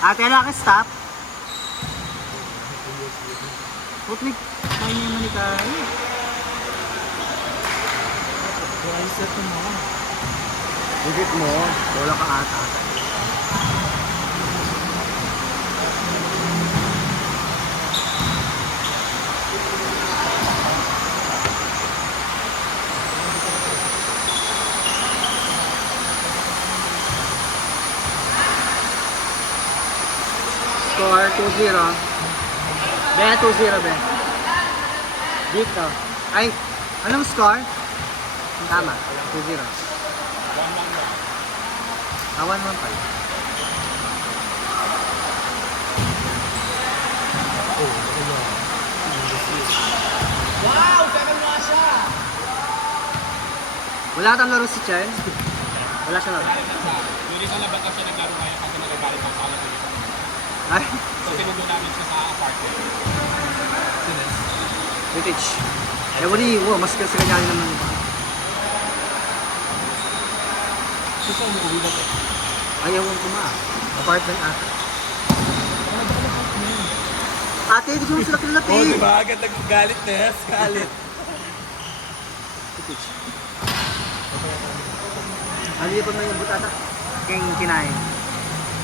Ate, ala ka stop. Putlik, kaya niya manikay. Why set mo? Higit mo, wala ka ata. Score 2-0. Be, 2-0 be. Dito. Ay, anong score? Tama, 2-0. 1-1 pala. Wow! Second mo siya! Wala kang laro si Chen? Wala siya laro. Hindi sa labas na siya naglaro ngayon kasi nagagalit ang sala dito. Ay, So sinundo namin siya sa apartment. British. Eh, wali, mas kasi kanya naman. Gusto mo umuwi ba ito? Ayaw ko ma. Apartment ata. Ate, hindi ko sila kilati. Oh, diba? Agad nagagalit na yan. Galit. British. Ali pa mo yung butata. King kinain.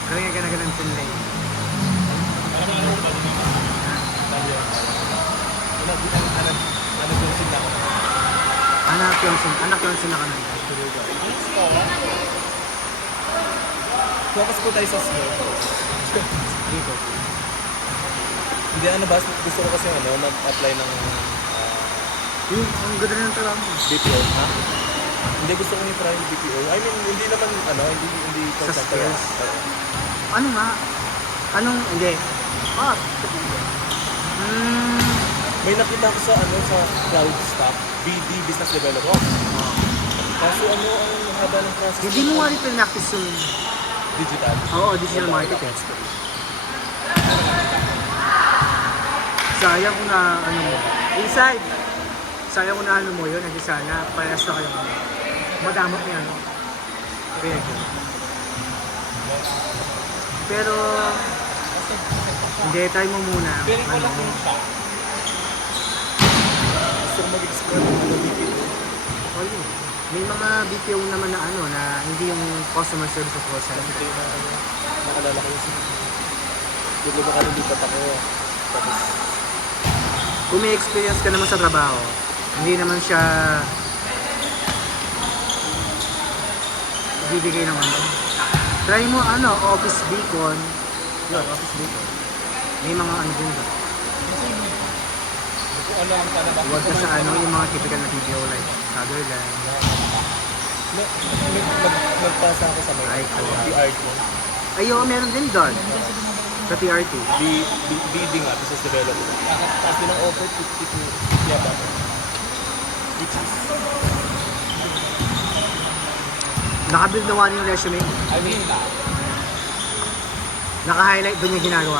Kaya nga ganang tinlay. Anak Johnson na kanan. Focus po tayo sa slow. Dito. Hindi gusto ko kasi mag-apply ng Ang ganda ng trabaho mo. BPO, ha? Hindi gusto ko yung try yung BPO. I mean, hindi naman, hindi call Sa center. skills. Ano nga? Anong, hindi. Ah, May nakita ko sa cloud staff, BD, Business Development. Kaso ang haba ng process? hindi mo nga rin pinaktis yung, Digital. oo, digital marketing. Sayang kung na, ano mo, inside. Sayang kung na ano mo yun, hindi sana, parehas na kayo. Madamot niya, ano. Kaya yun. Pero, hindi, try mo muna. Pero ko lang Ano, yung siya. Gusto ko mag-explore ng BPO. oh, yun. May mga BPO naman na ano, na hindi yung customer service of call center. Kasi nakalala ko yung Siguro baka nilipat ako. Tapos, Kung may experience ka naman sa trabaho, hindi naman siya bibigay ng ano. Try mo Office Beacon. Yun, Office Beacon. May mga ano din ba? Kung ano ang talaga. Huwag ka sa yung mga typical na BPO like Sutherland. nagpasa ako sa mga Ay, kaya. PRT. Ayun, meron din doon. Sa TRT. BD nga, Business Development. Tapos din ang offer 50 to yaba. Which is, Nakabuild na one yung resume. I mean, Naka-highlight doon yung ginagawa.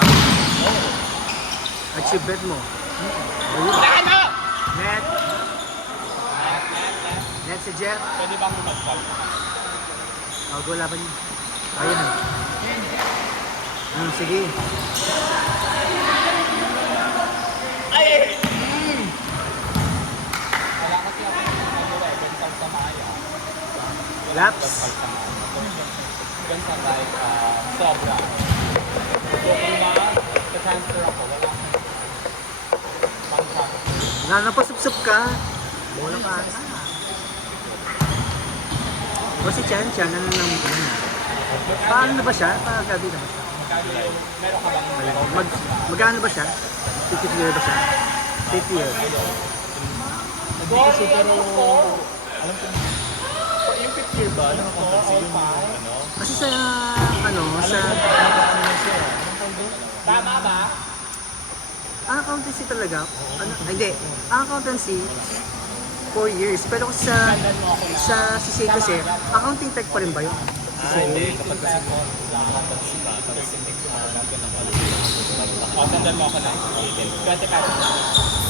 Achievement mo. Ayun. Net. Net si Jeff. pwede bang mag-call? Wala ba niya? Ayun na. Sige. Wala kasi ako ng rental sa Maya. Laps. Rental like sobra. So kung ma-transfer ako, wala akong pang-travel. Napasupsup ka. Wala ka. O si Chan, ano lang mo na. Paano na ba siya? Pagabi na ba siya? Meron ka bang Magkano ba siya? 50 year ba siya? 50 year. hindi kasi pero, alam ko, yung 5th year ba, nakakontansi yung Kasi sa, sa... tama ba? Ang accountancy talaga, hindi, ang accountancy, 4 years. Pero sa CCA kasi, accounting tech pa rin ba yun? hindi, kapag kasi nakakontansi ka, tapos yung next mo, gagawin ng O, sandan mo ako lang. 20 pesos.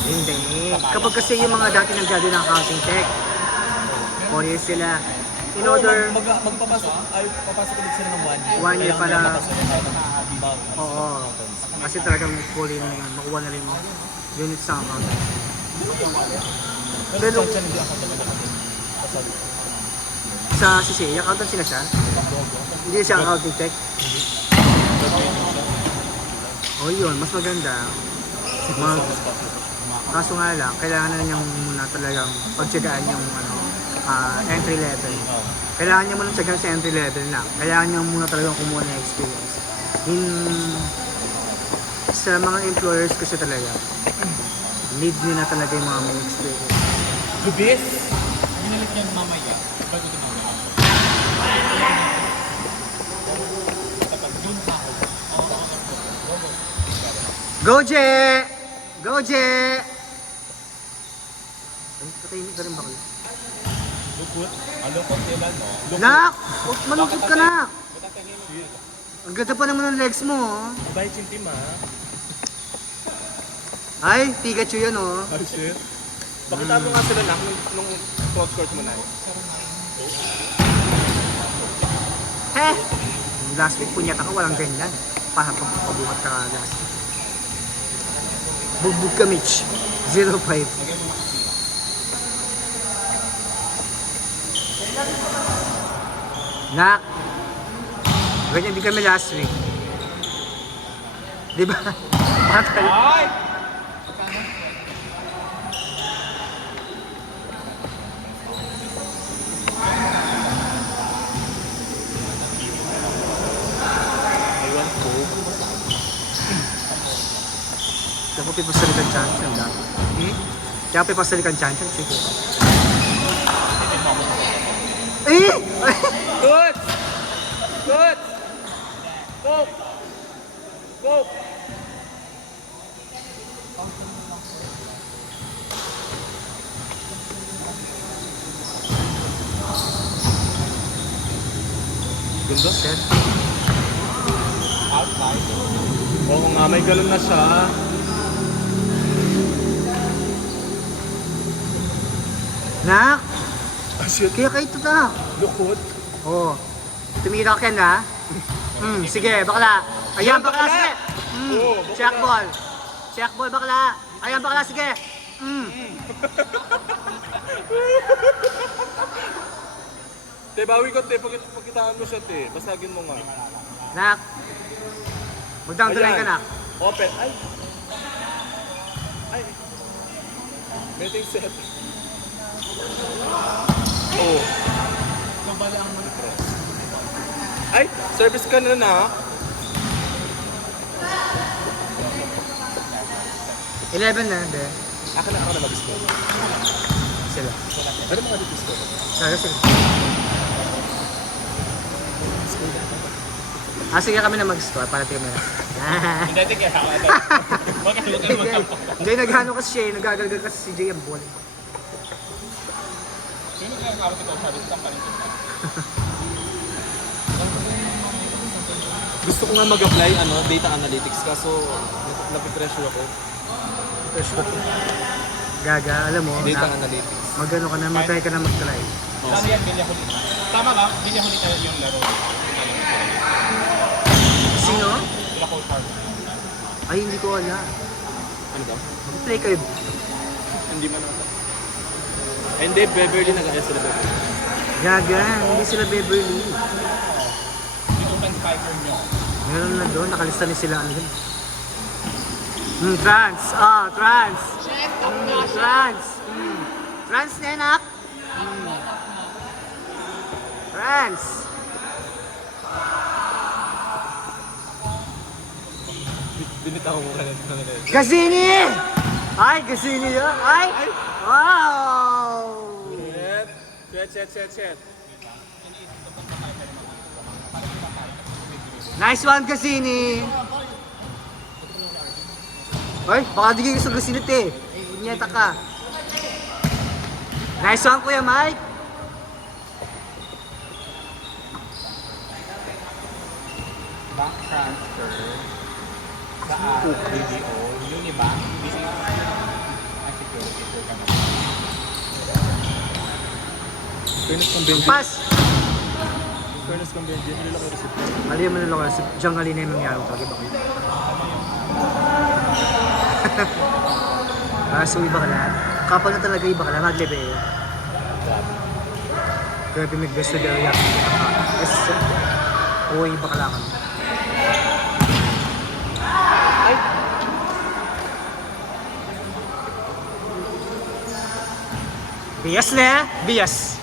Hindi. Kapag kasi yung mga dati nag-graduate ng accounting tech, 4 years sila. in order, Magpapasok, papasok ulit sila ng 1 year. 1 year Kailangan para- makapasok na tayo ng bag. oo. Kasi talagang fully na yun, makuha na rin mo units sa account. Pero siya hindi ako talaga natin. Kasabi ko. Sa CCA, accountant sila siya? Hindi siya accounting tech? Oh yun, mas maganda. Kaso nga lang, kailangan na niyang muna talagang pagtsagaan yung entry level. Kailangan niya muna tsagaan sa entry level na. Kailangan niya muna talagang kumuha ng experience. Sa mga employers kasi talaga, need nila talaga yung mga may experience. Lubis! Binilit niya mamaya. Bago ito mamaya. Kapag dun ako. Go, Je! Go, Je! Ay, katahimik ka rin ba kayo? Lukot. Alukot nila, no? Nak! Oh, malungkot ka na! Ang ganda pa naman ng legs mo, oh. Mabait yung team, ha? Ay, Pikachu yan, oh. Oh, shit. Pakita mo nga sila na nung cross court mo na. Heh! Last week, punyata ka, walang ganyan. Pabuhat ka last week. Bugbog ka, Mitch. 0-5. Nak! Ganyan din kami last week. Di ba? Patay. Ay! Aywan ko. Kaya ko pipasalikan champion dati. Kaya ko pipasalikan champion, sige. Eh! Good! Good! Go! Go! Ganda? Set. Outside. Oo nga, may galon na siya. Nak! Ah, shit. Kaya kayo ito na. Lukot. Oo. Tumira ka na. Sige, bakla. Ayan, bakla, sige. Oo, bakla. Check ball. Check ball, bakla. Ayan, bakla, sige. Te, bawi ko, te. Pagkitaan mo siya, te. Basagin mo nga. Nak. Mag-down the line ka, nak. Open. Ay. Ay. Meeting set. Oh. Ay, service ka na na. 11 na, be. Ako na mag-score. Sila. Ano mga dito-score? Saga sila. Sige kami na mag-score para tingnan na. Hindi, tingnan ako. Bakit huwag kayo magkampak? Hindi, naghano kasi siya, nagagalgal kasi si Jay ang ball. Sino kaya nakawag ito? Sabi ko pa rin. Gusto ko nga mag-apply data analytics kaso napipressure ako. Gaga, alam mo, Data na, analytics. mag-ano ka na, mag-try ka na mag-try. Ano yan? Bilya Hulita. Tama ba? Bilya Hulita yung laro. Sino? Bilya Coach Harvey. Ay, hindi ko alam. Ano ba? Mag-play kayo. Hindi man ako. Hindi, Beverly nag-ayos sila Beverly. Gaga, hindi sila Beverly. Yung open fighter nyo. Meron na doon, nakalista ni sila ano yun. Trans. Trans. Trans. Trans na yan, ak. Trans. Binitaw mo ka na. Gazini! Ay, Gazini yun. Ay! Wow! Chet. Nice one, Gazini! Ay, baka di kayo sa Gazinit eh. Inyeta ka. Nice one, Kuya Mike! Back transfer. Saan? BDO. Yun iba. Hindi sila. Ang security. Finish ng bench. Pass! fairness kung ganyan, hindi nila kayo receipt. Alam mo na lang kasi diyan galina yung nangyari ko. Diba? So iba ka lahat. Kapal na talaga iba ka lahat. Maglebe eh. Grabe. Grabe mag-besto dahil yan. Oo, iba ka lang. Ay! Bias na! Bias!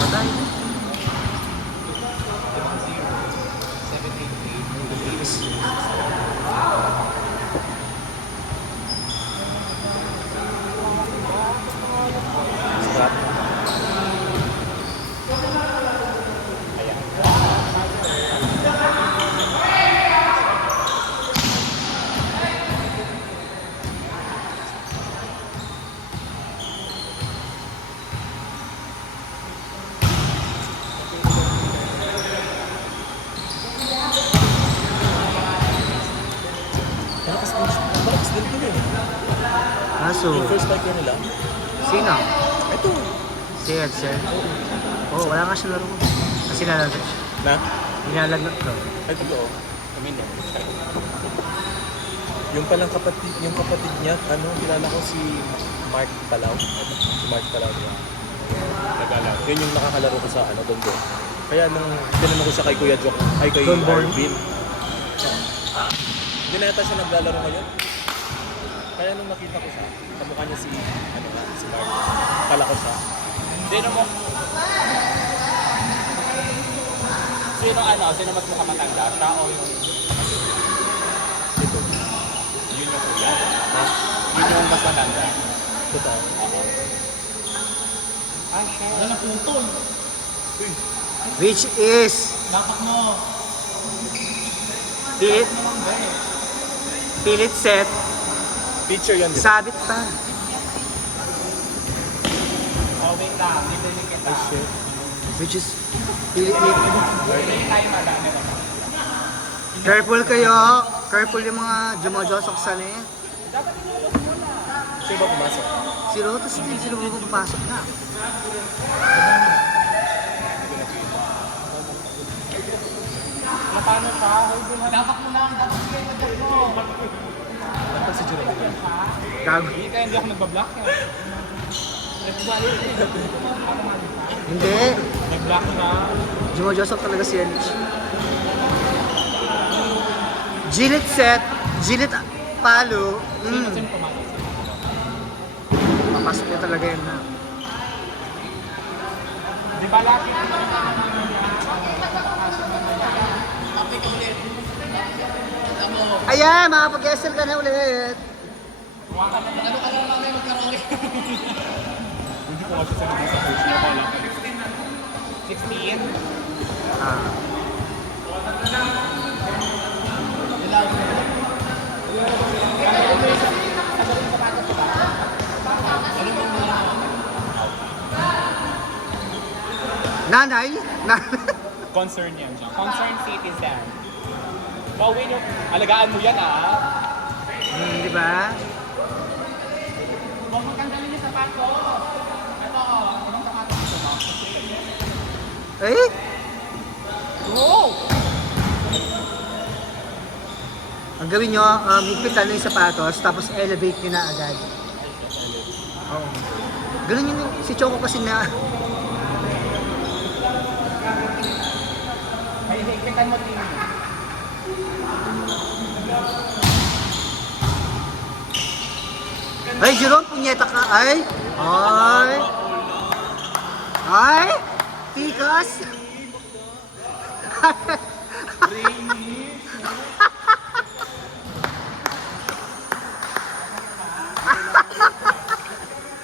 Patay. Sarap. Malakas din to eh. Kaso, Yung first striker nila, sino? ito. Si Edsel. Oo, wala nga siya laro. Kasi nalalag siya. Na? Nilalagnat ko. Ay, totoo. Kami na. Yung palang kapatid, yung kapatid niya, ano, kilala ko si Mark Palaw. Si Mark Palaw niya. Nagala. Yun yung nakakalaro ko sa ano, Don Bon. Kaya nung tinanong ko siya kay Kuya Jok, ay kay Don Bon? Arvin. Hindi na yata siya naglalaro ngayon. Kaya nung nakita ko siya, kamukha niya si, ano nga, si Mark. Kala ko siya. Sino mo? Sino mas mukha matanda? Siya o yung... Ito. Yun yung kuya? Ha? Yun yung mas matanda? Totoo. Oo. Ay, siya. Wala na putol. Which is Dapat mo. Pilit set, Teacher yan, di ba? sabit pa. Oh, wait lang. Bibili kita. Ay, shit. Which is pilit. Bibili tayo madami na. Careful kayo. Careful yung mga jumojosok sa eh. Siya ba pumasok? Si Rotos din, sila mo papasok na. Paano siya? Dapat mo lang. Dapat kayo mag-block mo. Dapat si Jerome yan. Gago. Hindi kaya hindi ako nagbablock eh. Hindi. Nag-block na. Jumojosok talaga si Elich. Gilit set, Gilit palo. Sino pumasok? Papasok niya talaga yun na. Di ba laki? Ayan, makapag-SL ka na ulit. Hindi ko kasi sabi sa coach niya ko lang. 16? Ah. Nanay? Concern yan siya. Concerned citizen. Bawin yung... Alagaan mo yan ah. Di ba? Huwag magkandali niyo sapato. Ito, anong sapato gusto mo? Eh? Go! Ang gawin nyo, higpitan na yung sapatos, tapos elevate nyo na agad. Oo. Ganun yun si Choco kasi na... May higpitan mo din. Ay, Jerome, punyeta ka. Ay! Ay! Ay! Tikas!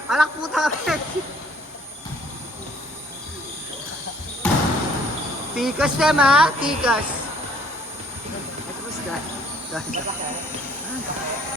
Alak puta ka. Tikas naman, tikas. Ito ba sila?